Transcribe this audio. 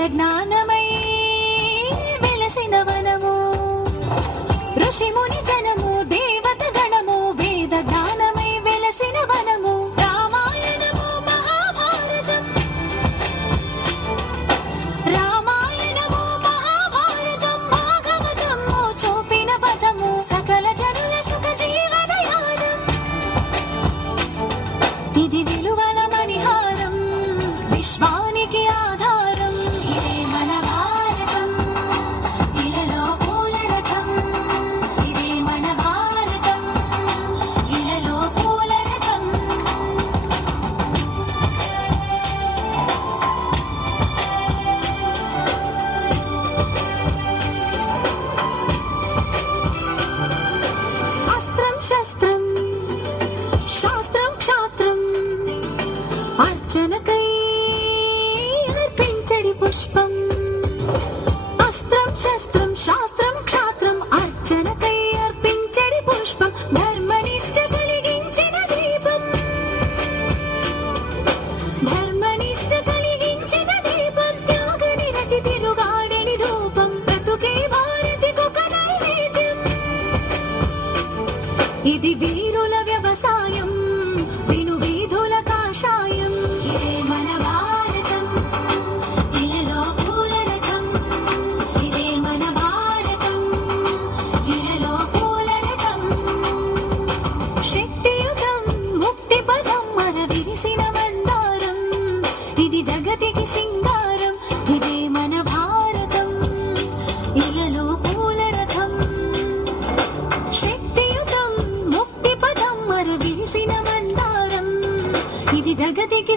వేద జ్ఞానమై వెలసిన వనము ఋషి ముని జనము దేవత గణము వేద జ్ఞానమై వెలసిన వనము రామాయణము మహాభారతం రామాయణము మహాభారతం భాగవతము చూపిన పదము సకల జనుల సుఖ జీవనయానం ఇది విలువల మణిహారం విశ్వానికి ఆధారం ఇదే మన భారతం ఇలలో పూల రథం ఇదే మన భారతం ఇలలో పూల రథం అస్త్రం శస్త్రం శాస్త్రం క్షాత్రం అర్చనకై అర్పించడి పుష్పం అస్త్రం శస్త్రం శాస్త్రం క్షాత్రం అర్చనకై అర్పించడి పుష్పం ధర్మనిష్ట కలిగించిన దీపం ధర్మనిష్ట కలిగించిన దీపం త్యాగ నిరతి తిరుగాడని ధూపం బ్రతుకే భారతికొక నైవేద్యం ఇది వీరుల వ్యవసాయం విను వీధుల కాషాయం ఇదే మన భారతం ఇలలో పూల రథం ఇదే మన భారతం ఇలలో పూల రథం శక్తియుతం ముక్తి పదం మన విరిసిన మందారం ఇది జగతికి సింగారం ఇదే మన భారతం ఇలలో పూల రథం శక్తియుతం ముక్తి పదం మర విరిసిన మందారం ఇది జగతికి